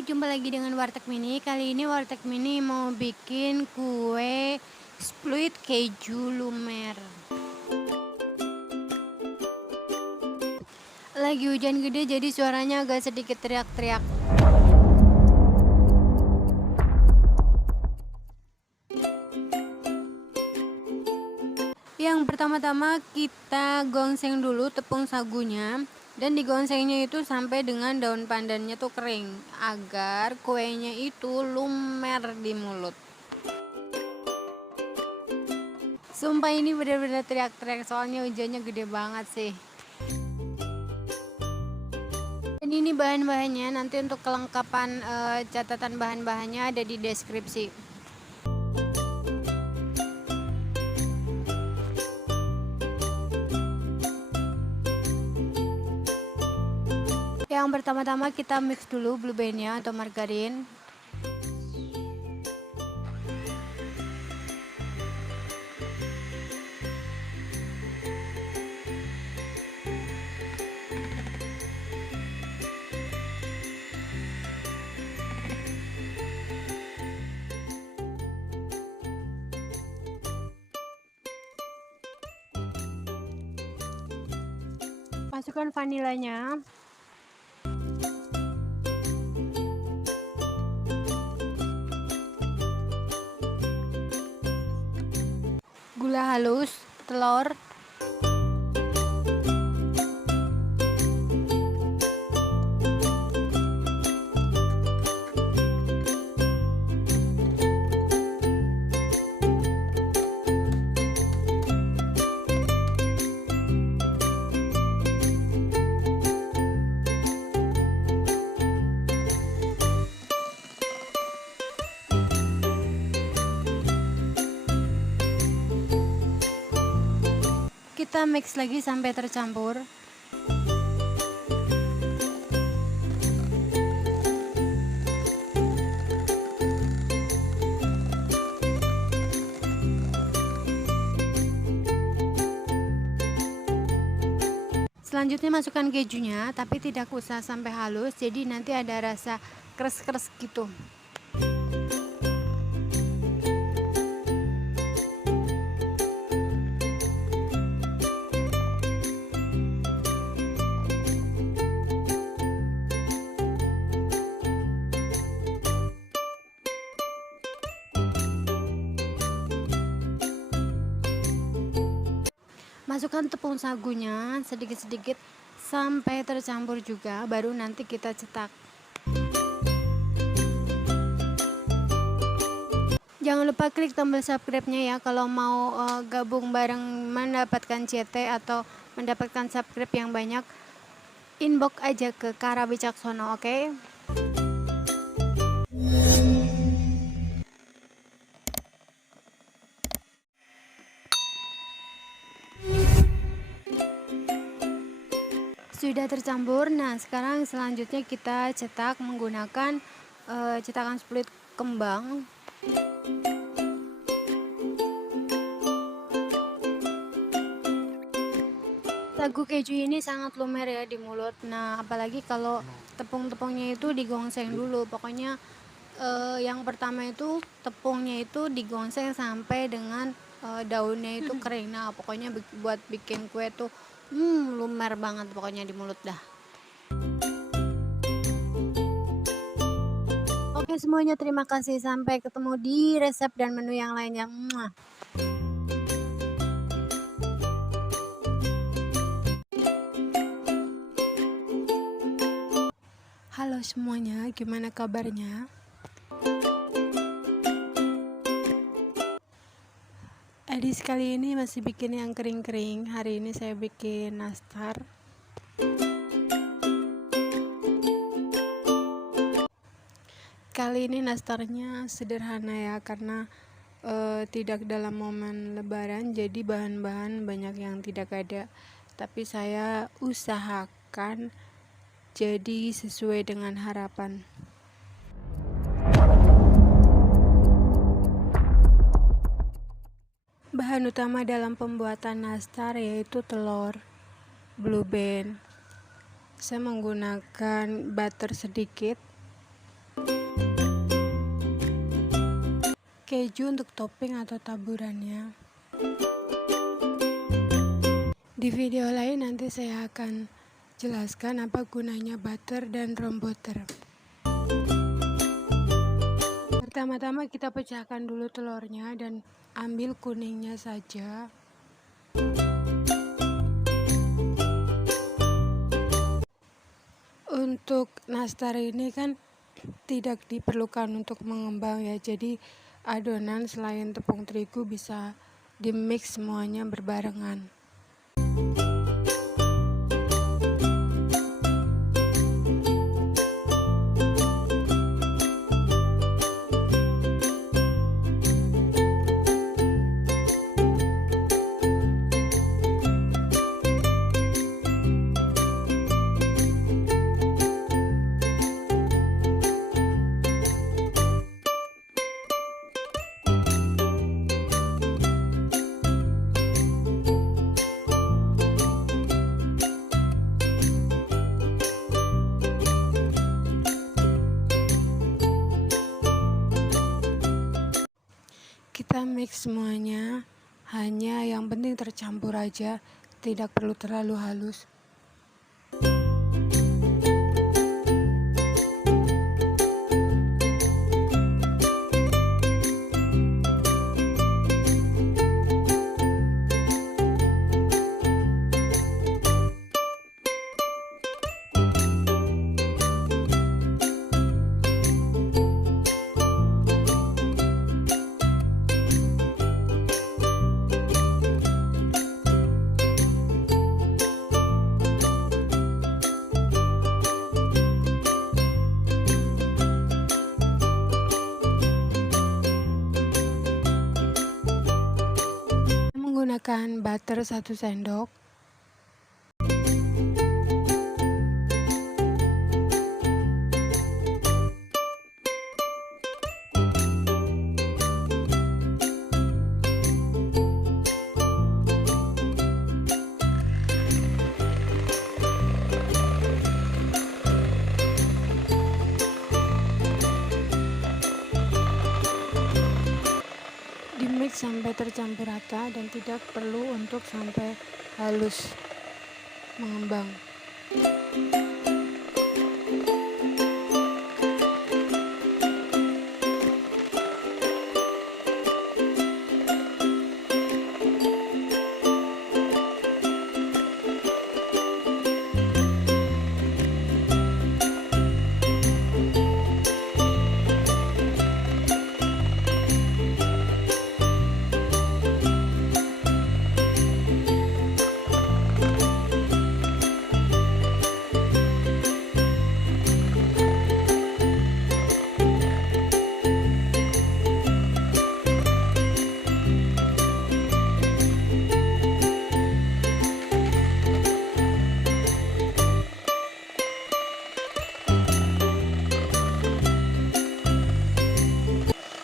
Jumpa lagi dengan Warteg Mini. Kali ini Warteg Mini mau bikin kue split keju lumer. Lagi hujan gede jadi suaranya agak sedikit teriak-teriak. Yang pertama-tama kita gongseng dulu tepung sagunya. Dan digongsengnya itu sampai dengan daun pandannya tuh kering, agar kuenya itu lumer di mulut. Sumpah ini benar-benar teriak-teriak soalnya hujannya gede banget sih. Dan ini bahan-bahannya, nanti untuk kelengkapan catatan bahan-bahannya ada di deskripsi. Yang pertama-tama kita mix dulu blue band-nya atau margarin. Masukkan vanilanya. Gula halus, telur, kita mix lagi sampai tercampur. Selanjutnya masukkan kejunya, tapi tidak usah sampai halus, jadi nanti ada rasa keres-keres gitu. Masukkan tepung sagunya sedikit-sedikit sampai tercampur juga, baru nanti kita cetak. Jangan lupa klik tombol subscribe-nya ya kalau mau gabung bareng mendapatkan CT atau mendapatkan subscribe yang banyak. Inbox aja ke Kara Wicaksono, oke? Sudah tercampur. Nah, sekarang selanjutnya kita cetak menggunakan cetakan split kembang. Sagu keju ini sangat lumer ya di mulut. Nah, apalagi kalau tepung-tepungnya itu digongseng dulu. Pokoknya yang pertama itu tepungnya itu digongseng sampai dengan daunnya itu kering. Nah, pokoknya buat bikin kue tuh lumer banget pokoknya di mulut dah. Oke semuanya, terima kasih. Sampai ketemu di resep dan menu yang lainnya. Halo semuanya, gimana kabarnya? Edis kali ini masih bikin yang kering-kering. Hari ini saya bikin nastar. Kali ini nastarnya sederhana ya, karena tidak dalam momen lebaran, jadi bahan-bahan banyak yang tidak ada. Tapi saya usahakan jadi sesuai dengan harapan. Bahan utama dalam pembuatan nastar yaitu telur, blue band. Saya menggunakan butter sedikit, keju untuk topping atau taburannya. Di video lain nanti saya akan jelaskan apa gunanya butter dan room butter. Pertama-tama kita pecahkan dulu telurnya dan ambil kuningnya saja. Untuk nastar ini kan tidak diperlukan untuk mengembang ya, jadi adonan selain tepung terigu bisa di-mix semuanya berbarengan. Kita mix semuanya, hanya yang penting tercampur aja, tidak perlu terlalu halus. Menggunakan butter 1 sendok. Di-mix sampai tercampur rata dan tidak perlu untuk sampai halus mengembang.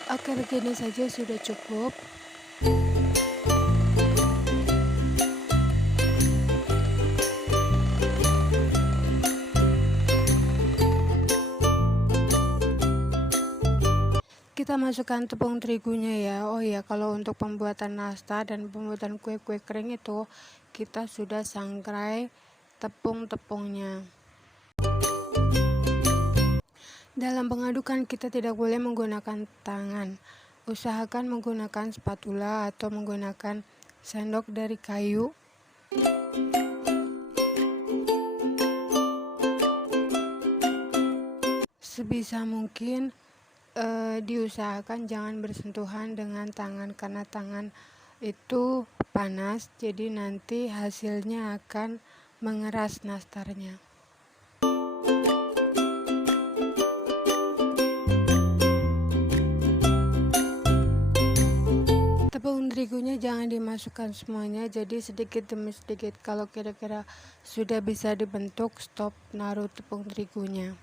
Oke, begini saja sudah cukup. Kita masukkan tepung terigunya ya. Oh ya, kalau untuk pembuatan nastar dan pembuatan kue-kue kering itu kita sudah sangrai tepung-tepungnya. Dalam pengadukan kita tidak boleh menggunakan tangan. Usahakan menggunakan spatula atau menggunakan sendok dari kayu. Sebisa mungkin diusahakan jangan bersentuhan dengan tangan karena tangan itu panas, jadi nanti hasilnya akan mengeras nastarnya. Tepung terigunya jangan dimasukkan semuanya, jadi sedikit demi sedikit. Kalau kira-kira sudah bisa dibentuk, stop naruh tepung terigunya.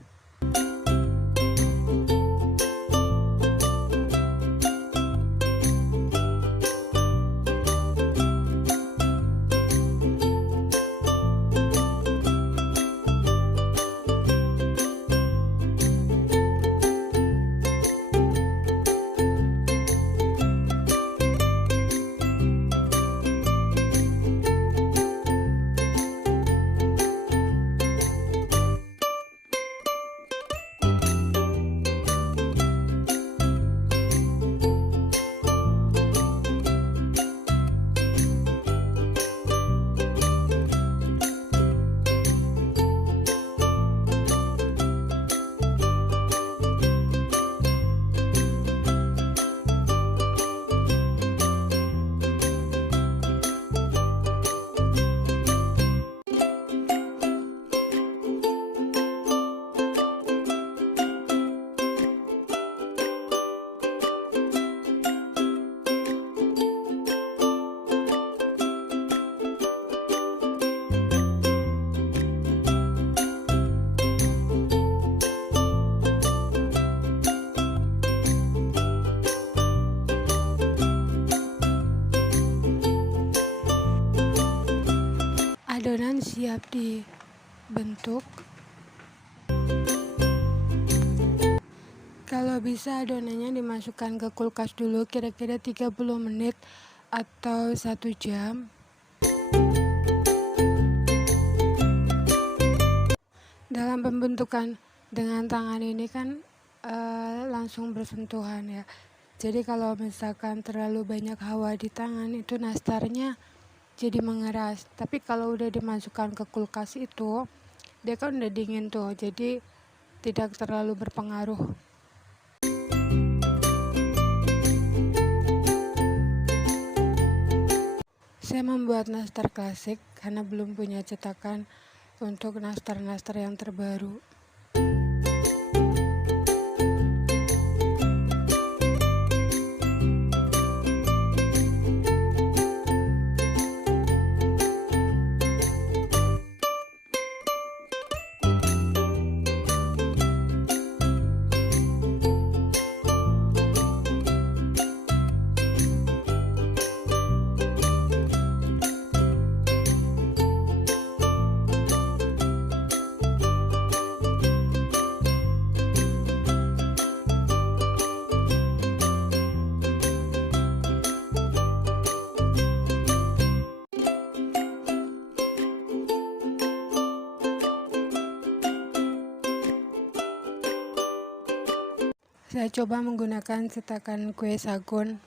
siap dibentuk. Kalau bisa adonannya dimasukkan ke kulkas dulu kira-kira 30 menit atau 1 jam. Dalam pembentukan dengan tangan ini kan langsung bersentuhan ya. Jadi kalau misalkan terlalu banyak hawa di tangan itu nastarnya jadi mengeras. Tapi kalau udah dimasukkan ke kulkas itu dia kan udah dingin tuh, jadi tidak terlalu berpengaruh. Saya membuat nastar klasik karena belum punya cetakan untuk nastar-nastar yang terbaru. Saya coba menggunakan cetakan kue sagon.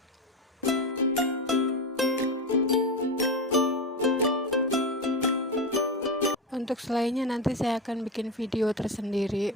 Untuk selainnya nanti saya akan bikin video tersendiri.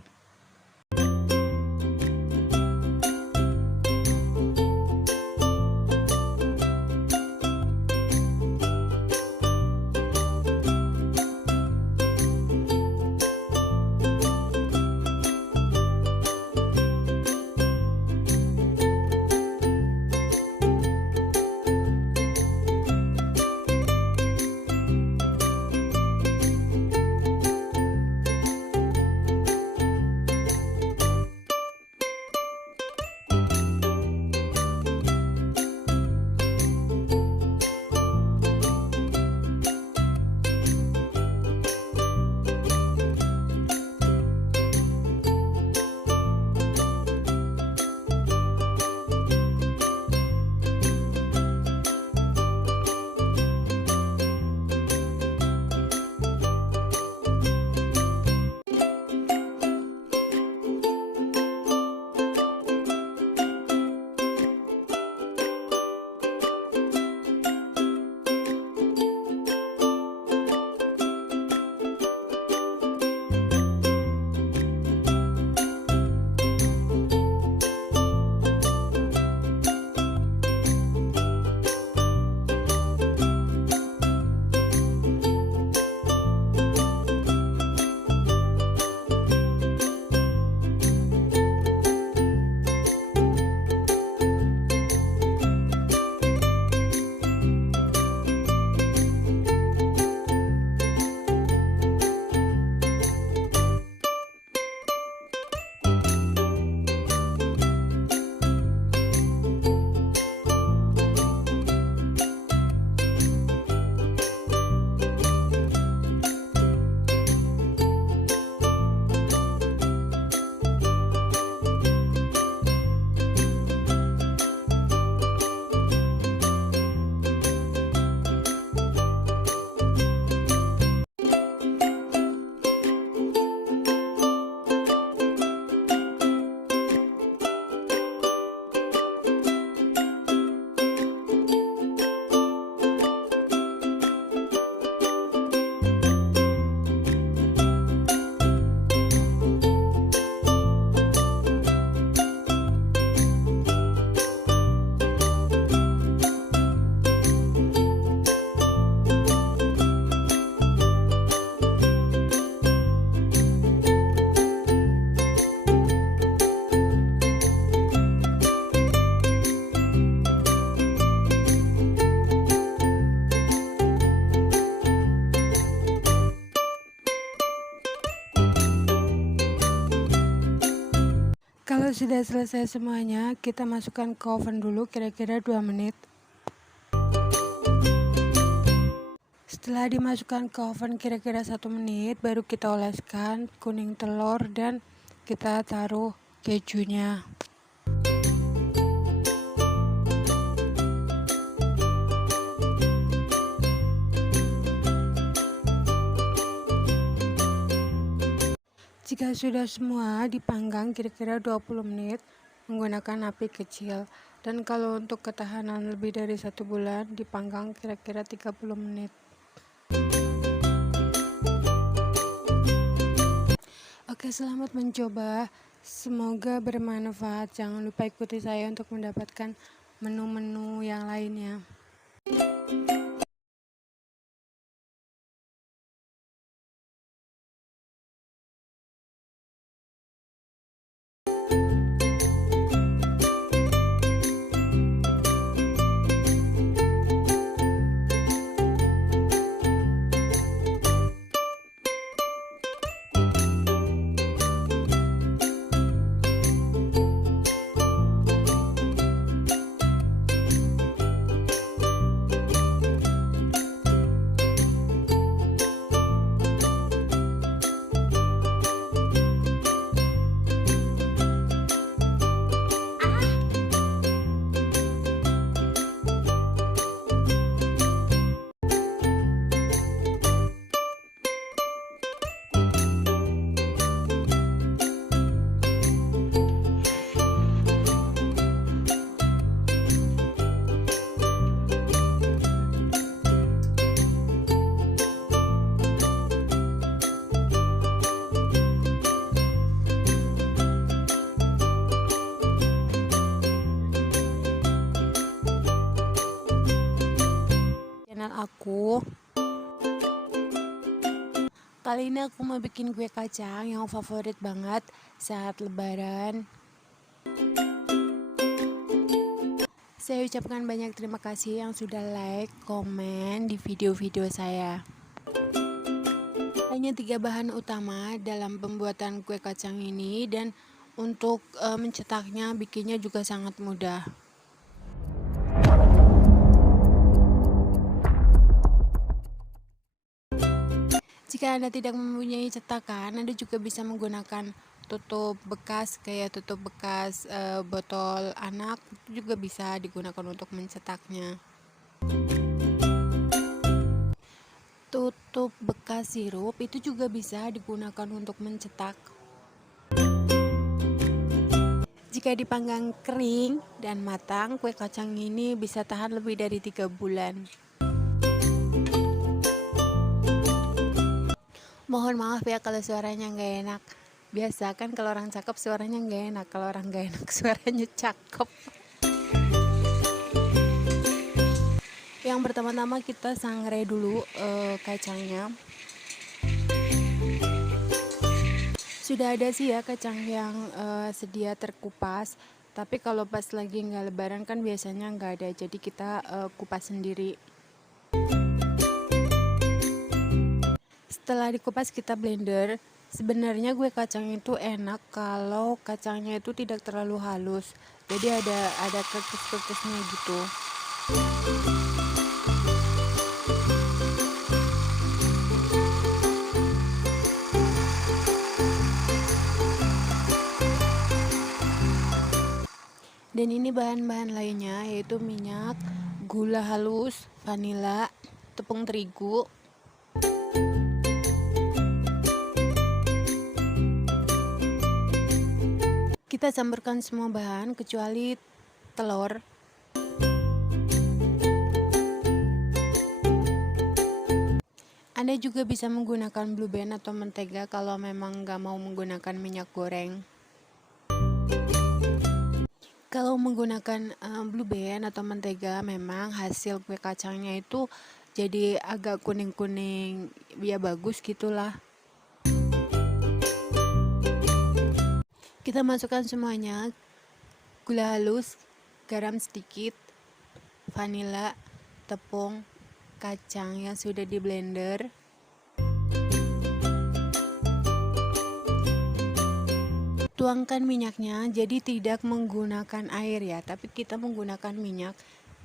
Kalau sudah selesai semuanya, kita masukkan ke oven dulu kira-kira 2 menit. Setelah dimasukkan ke oven kira-kira 1 menit, baru kita oleskan kuning telur dan kita taruh kejunya. Jika sudah semua dipanggang kira-kira 20 menit menggunakan api kecil, dan kalau untuk ketahanan lebih dari 1 bulan dipanggang kira-kira 30 menit. Oke, selamat mencoba, semoga bermanfaat. Jangan lupa ikuti saya untuk mendapatkan menu-menu yang lainnya. Aku kali ini aku mau bikin kue kacang yang favorit banget saat lebaran. Saya ucapkan banyak terima kasih yang sudah like, komen di video-video saya. Hanya 3 bahan utama dalam pembuatan kue kacang ini, dan untuk mencetaknya bikinnya juga sangat mudah. Jika Anda tidak mempunyai cetakan, Anda juga bisa menggunakan tutup bekas, kayak tutup bekas botol anak, itu juga bisa digunakan untuk mencetaknya. Tutup bekas sirup itu juga bisa digunakan untuk mencetak. Jika dipanggang kering dan matang, kue kacang ini bisa tahan lebih dari 3 bulan. Mohon maaf ya kalau suaranya nggak enak. Biasa kan kalau orang cakep suaranya nggak enak, kalau orang nggak enak suaranya cakep. Yang pertama-tama kita sangrai dulu kacangnya. Sudah ada sih ya kacang yang sedia terkupas, tapi kalau pas lagi nggak lebaran kan biasanya nggak ada, jadi kita kupas sendiri. Setelah dikupas kita blender. Sebenarnya kue kacang itu enak kalau kacangnya itu tidak terlalu halus, jadi ada kertas-kertasnya gitu. Dan ini bahan-bahan lainnya, yaitu minyak, gula halus, vanila, tepung terigu. Kita campurkan semua bahan kecuali telur. Anda juga bisa menggunakan blue band atau mentega kalau memang nggak mau menggunakan minyak goreng. Kalau menggunakan blue band atau mentega, memang hasil kue kacangnya itu jadi agak kuning-kuning, ya bagus gitulah. Kita masukkan semuanya, gula halus, garam sedikit, vanila, tepung, kacang yang sudah di blender. Tuangkan minyaknya, jadi tidak menggunakan air ya, tapi kita menggunakan minyak.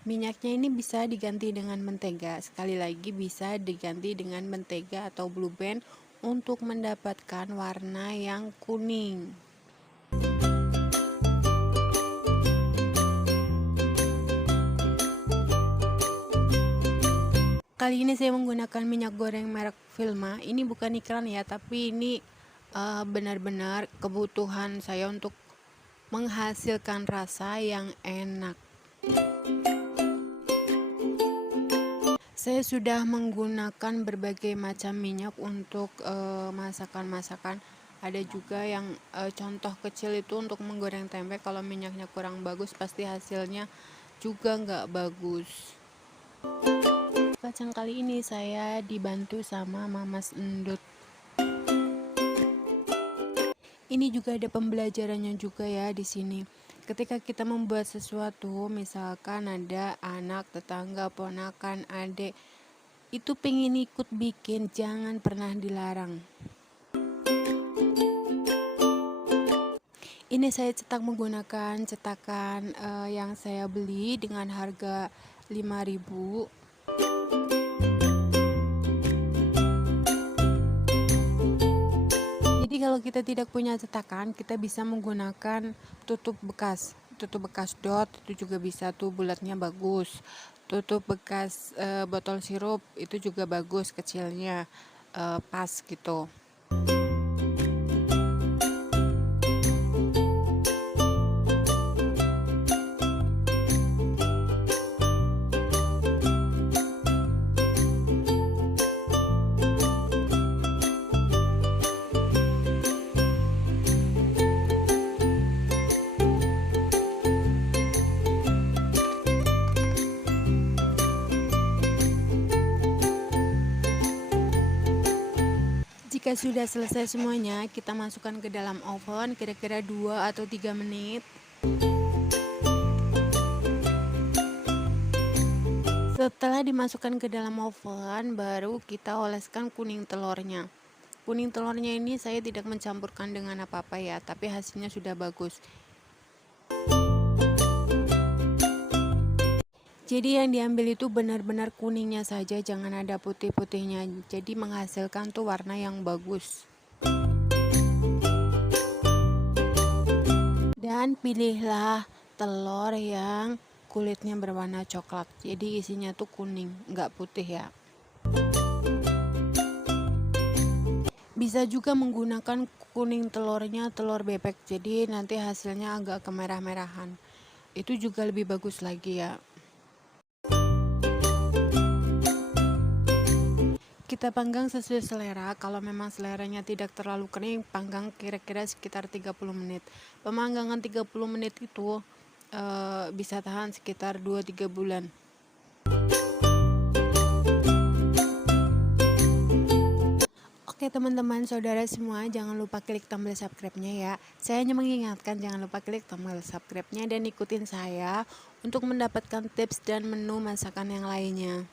Minyaknya ini bisa diganti dengan mentega. Sekali lagi bisa diganti dengan mentega atau blue band untuk mendapatkan warna yang kuning. Kali ini saya menggunakan minyak goreng merek Vilma. Ini bukan iklan ya, tapi ini benar-benar kebutuhan saya untuk menghasilkan rasa yang enak. Saya sudah menggunakan berbagai macam minyak untuk masakan-masakan. Ada juga yang contoh kecil itu untuk menggoreng tempe. Kalau minyaknya kurang bagus, pasti hasilnya juga nggak bagus. Kacang kali ini saya dibantu sama Mamas Endut. Ini juga ada pembelajarannya juga ya di sini. Ketika kita membuat sesuatu, misalkan ada anak, tetangga, ponakan, adik, itu pengen ikut bikin, jangan pernah dilarang. Ini saya cetak menggunakan cetakan yang saya beli dengan harga 5.000. Jadi kalau kita tidak punya cetakan, kita bisa menggunakan tutup bekas dot, itu juga bisa tuh, bulatnya bagus. Tutup bekas botol sirup itu juga bagus, kecilnya pas gitu. Jika sudah selesai semuanya, kita masukkan ke dalam oven kira-kira 2 atau 3 menit. Setelah dimasukkan ke dalam oven, baru kita oleskan kuning telurnya. Kuning telurnya ini saya tidak mencampurkan dengan apa-apa ya, tapi hasilnya sudah bagus. Jadi yang diambil itu benar-benar kuningnya saja, jangan ada putih-putihnya. Jadi menghasilkan tuh warna yang bagus. Dan pilihlah telur yang kulitnya berwarna coklat. Jadi isinya tuh kuning, nggak putih ya. Bisa juga menggunakan kuning telurnya telur bebek. Jadi nanti hasilnya agak kemerah-merahan. Itu juga lebih bagus lagi ya. Kita panggang sesuai selera. Kalau memang seleranya tidak terlalu kering, panggang kira-kira sekitar 30 menit. Pemanggangan 30 menit itu bisa tahan sekitar 2-3 bulan. Oke teman-teman, saudara semua, jangan lupa klik tombol subscribe-nya ya. Saya hanya mengingatkan, jangan lupa klik tombol subscribe-nya dan ikutin saya untuk mendapatkan tips dan menu masakan yang lainnya.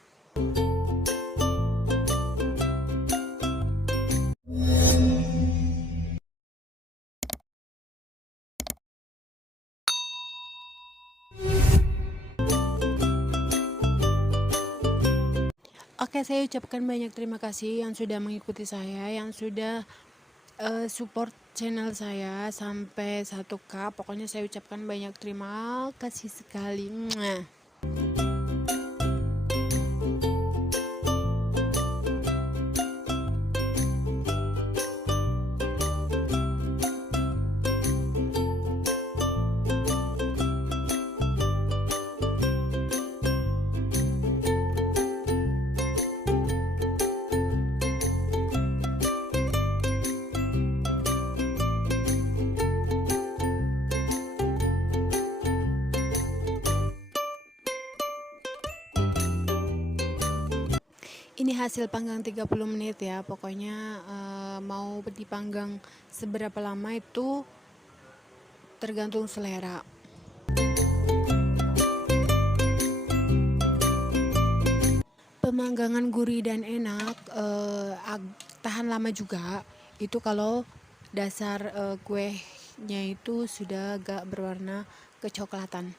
Oke, saya ucapkan banyak terima kasih yang sudah mengikuti saya, yang sudah support channel saya sampai 1K. Pokoknya saya ucapkan banyak terima kasih sekali. Ini hasil panggang 30 menit ya. Pokoknya mau dipanggang seberapa lama itu tergantung selera. Pemanggangan gurih dan enak, tahan lama juga. Itu kalau dasar kuenya itu sudah agak berwarna kecoklatan.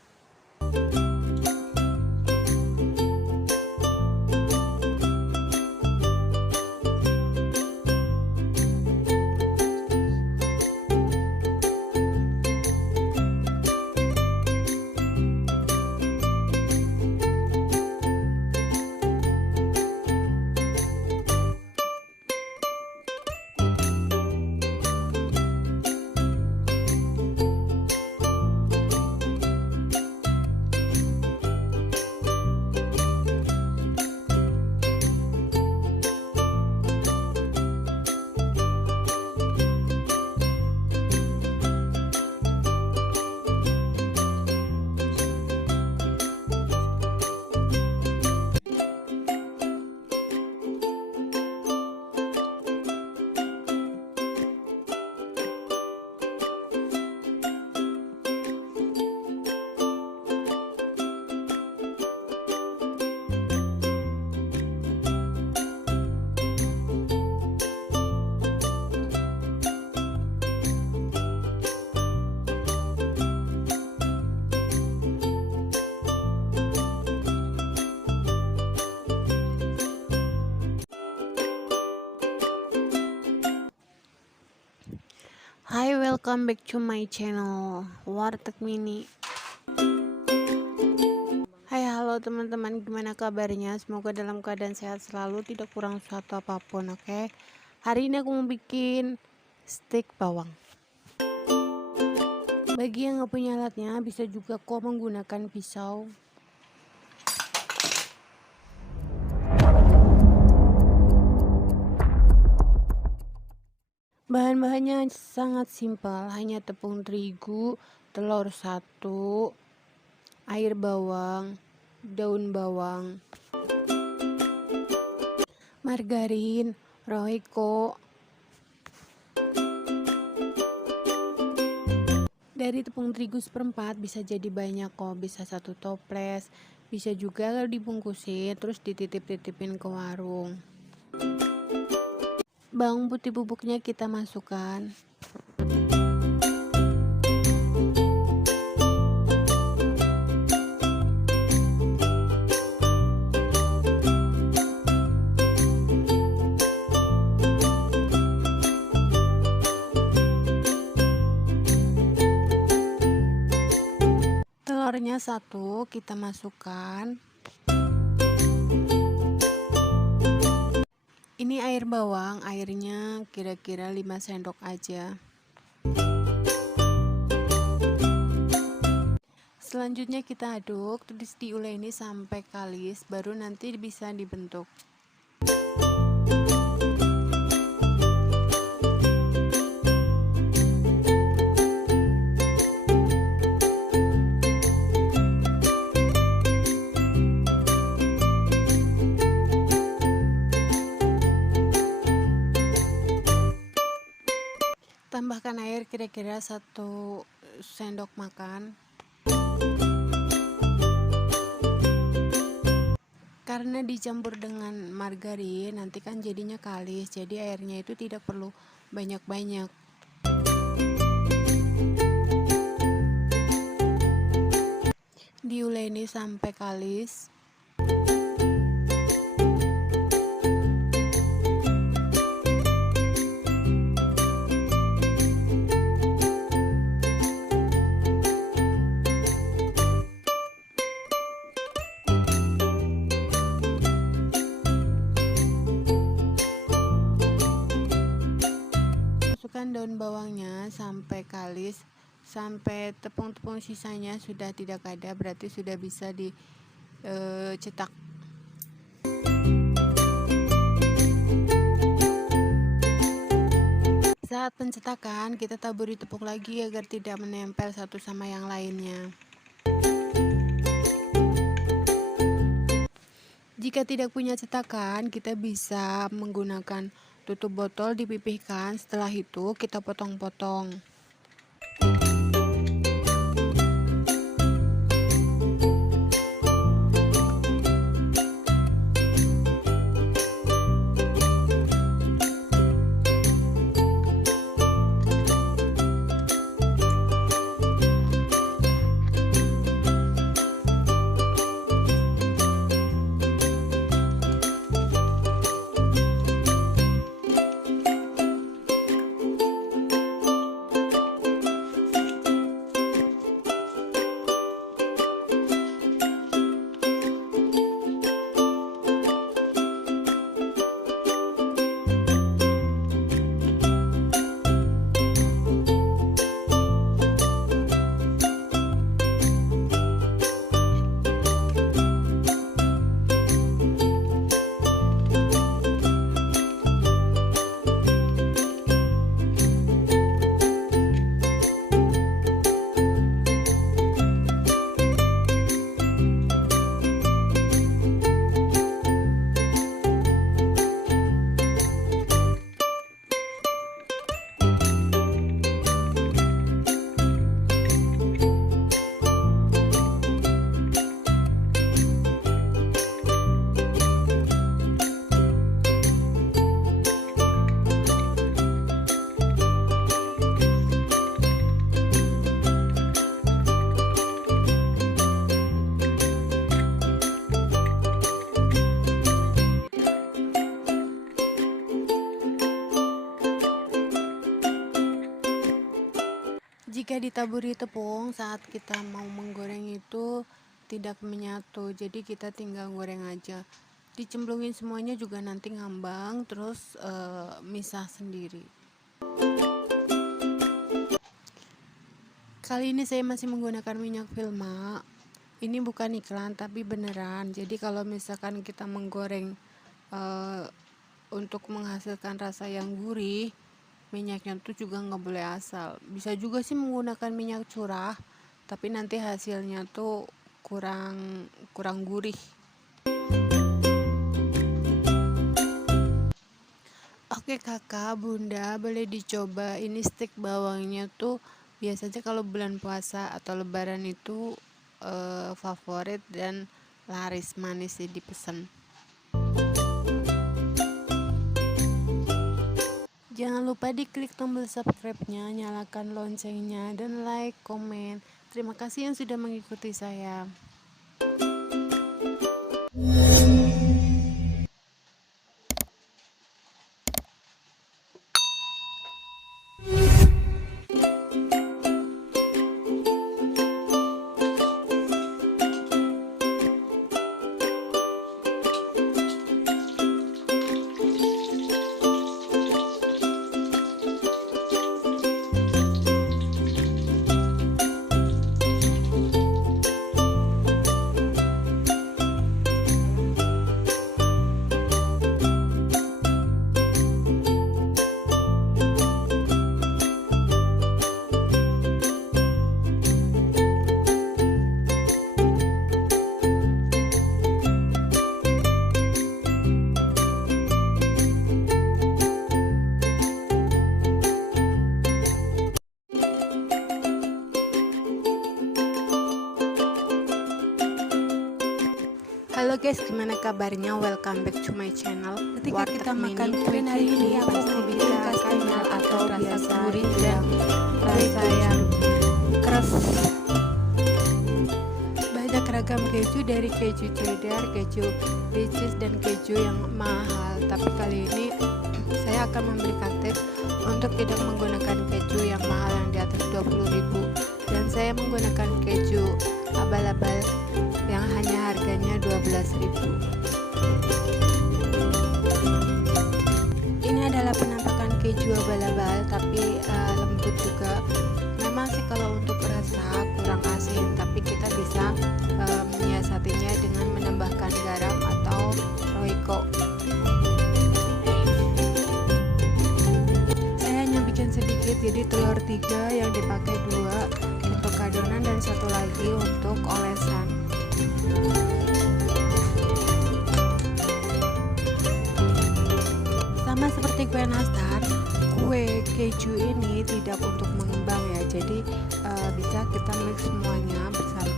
Hi, welcome back to my channel Warteg Mini. Hai, halo teman-teman, gimana kabarnya? Semoga dalam keadaan sehat selalu, tidak kurang suatu apapun, oke? Hari ini aku mau bikin steak bawang. Bagi yang nggak punya alatnya, bisa juga kok menggunakan pisau. Bahan-bahannya sangat simpel, hanya tepung terigu, telur 1, air bawang, daun bawang, margarin, roiko. Dari tepung terigu 1/4 bisa jadi banyak kok, bisa 1 toples, bisa juga kalau dibungkusin terus dititip-titipin ke warung. Bawang putih bubuknya kita masukkan. Telurnya 1 kita masukkan. Ini air bawang, airnya kira-kira 5 sendok aja. Selanjutnya kita aduk, terus diuleni sampai kalis, baru nanti bisa dibentuk. Tambahkan air kira-kira 1 sendok makan. Karena dicampur dengan margarin, nanti kan jadinya kalis, jadi airnya itu tidak perlu banyak-banyak. Diuleni sampai kalis. Masukkan daun bawangnya sampai kalis, sampai tepung-tepung sisanya sudah tidak ada, berarti sudah bisa dicetak. Saat pencetakan kita taburi tepung lagi agar tidak menempel satu sama yang lainnya. Jika tidak punya cetakan, kita bisa menggunakan tutup botol, dipipihkan, setelah itu kita potong-potong. Jika ditaburi tepung saat kita mau menggoreng itu tidak menyatu, jadi kita tinggal goreng aja. Dicemplungin semuanya juga nanti ngambang, terus misah sendiri. Kali ini saya masih menggunakan minyak Vilma. Ini bukan iklan tapi beneran. Jadi kalau misalkan kita menggoreng untuk menghasilkan rasa yang gurih, minyaknya tuh juga nggak boleh asal. Bisa juga sih menggunakan minyak curah, tapi nanti hasilnya tuh kurang gurih. Oke kakak, bunda, boleh dicoba. Ini stik bawangnya tuh biasanya kalau bulan puasa atau lebaran itu favorit dan laris manis sih dipesan. Jangan lupa diklik tombol subscribe-nya, nyalakan loncengnya, dan like, komen. Terima kasih yang sudah mengikuti saya. Halo guys, gimana kabarnya? Welcome back to my channel. Ketika kita makan kue dan hari ini aku mau bikin kastengel atau biasa gurih dan rasa yang keras. Banyak ragam keju, dari keju cheddar, keju ricis, dan keju yang mahal. Tapi kali ini saya akan memberikan tips untuk tidak menggunakan keju yang mahal yang di atas 20.000, dan saya menggunakan keju abal-abal yang hanya harganya 12.000. Ini adalah penampakan keju abal-abal tapi lembut juga. Memang sih kalau untuk rasa kurang asin, tapi kita bisa menyiasatinya dengan menambahkan garam atau roiko. Saya hanya bikin sedikit, jadi telur 3 yang dipakai 2 untuk adonan dan 1 lagi untuk olesan. Sama seperti kue nastar, kue keju ini tidak untuk mengembang ya, jadi bisa kita mix semuanya bersama.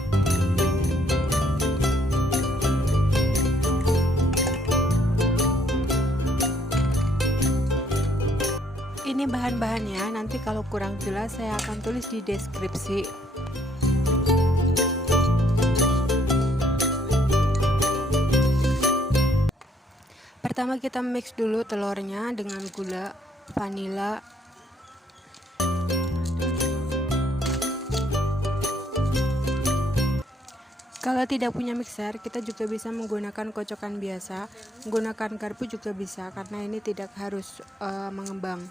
Ini bahan-bahannya, nanti kalau kurang jelas saya akan tulis di deskripsi. Pertama kita mix dulu telurnya dengan gula, vanila, kalau tidak punya mixer kita juga bisa menggunakan kocokan biasa, menggunakan garpu juga bisa karena ini tidak harus mengembang.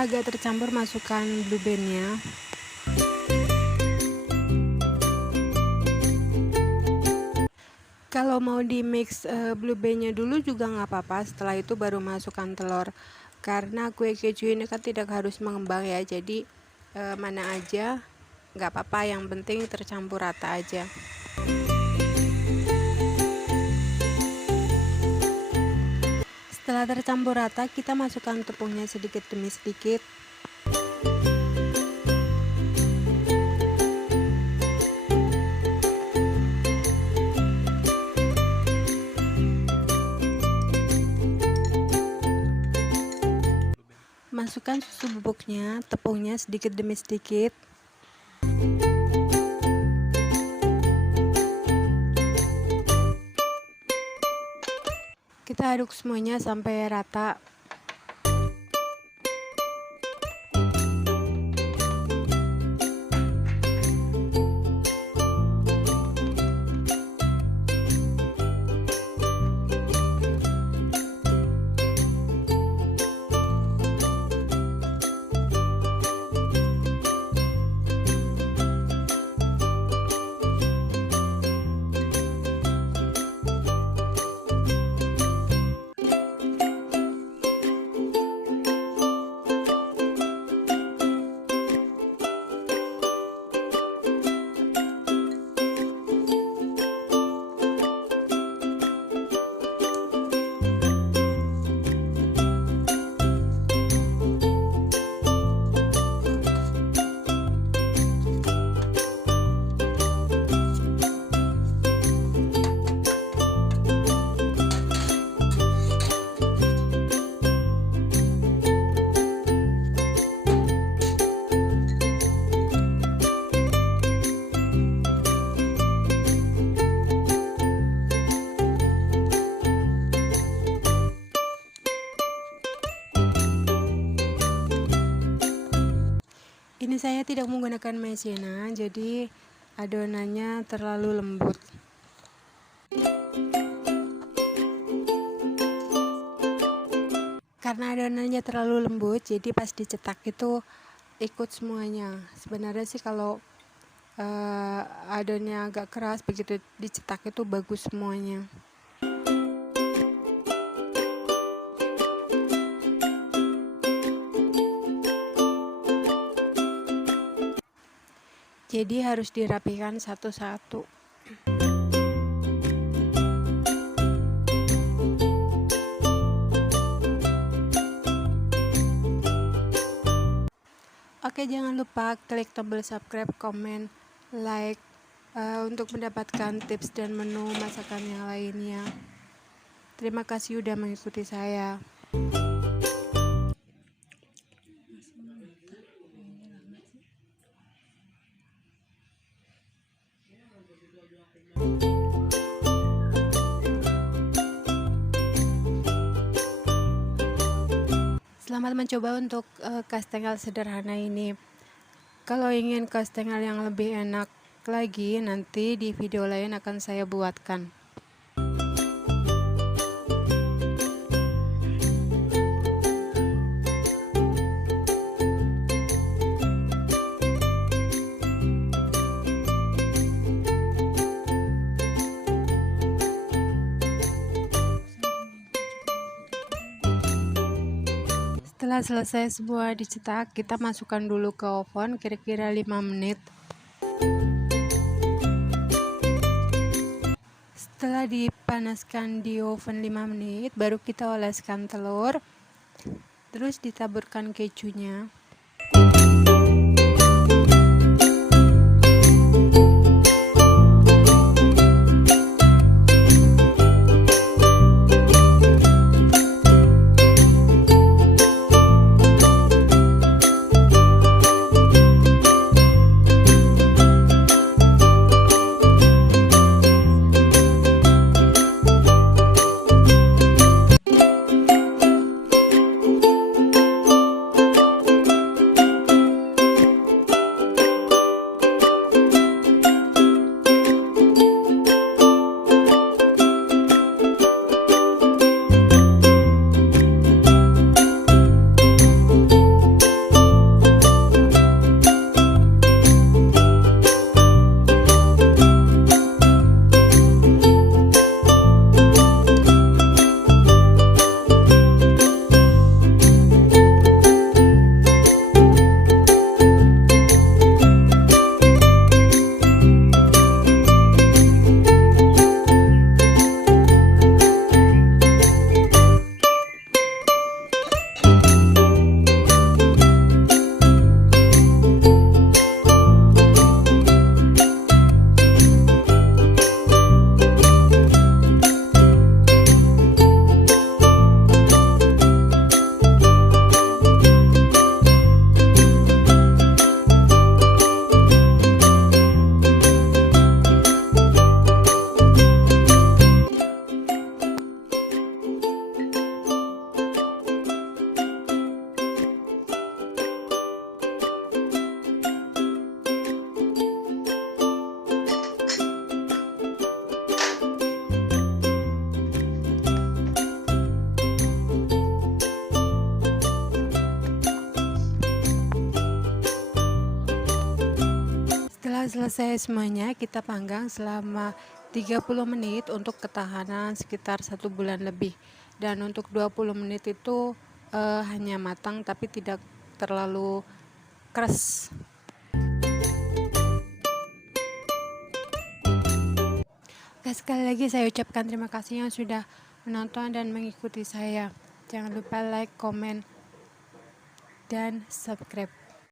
Agak tercampur, masukkan blue bandnya. Kalau mau di mix blue bandnya dulu juga nggak apa-apa, setelah itu baru masukkan telur, karena kue keju ini kan tidak harus mengembang ya, jadi mana aja nggak apa-apa, yang penting tercampur rata aja. Setelah Setelah tercampur rata, kita masukkan tepungnya sedikit demi sedikit. Masukkan susu bubuknya, tepungnya sedikit demi sedikit. Kita aduk semuanya sampai rata. Ini saya tidak menggunakan maizena, jadi adonannya terlalu lembut. Karena adonannya terlalu lembut, jadi pas dicetak itu ikut semuanya. Sebenarnya sih kalau adonannya agak keras, begitu dicetak itu bagus semuanya. Jadi harus dirapikan satu-satu. Oke, jangan lupa klik tombol subscribe, komen, like untuk mendapatkan tips dan menu masakan yang lainnya. Terima kasih udah mengikuti saya. Selamat mencoba untuk kastengel sederhana ini. Kalau ingin kastengel yang lebih enak lagi, nanti di video lain akan saya buatkan. Setelah selesai semua dicetak, kita masukkan dulu ke oven kira-kira 5 menit. Setelah dipanaskan di oven 5 menit, baru kita oleskan telur, terus ditaburkan kejunya. Setelah selesai semuanya, kita panggang selama 30 menit untuk ketahanan sekitar 1 bulan lebih. Dan untuk 20 menit itu hanya matang tapi tidak terlalu keras. Oke, sekali lagi saya ucapkan terima kasih yang sudah menonton dan mengikuti saya. Jangan lupa like, komen, dan subscribe.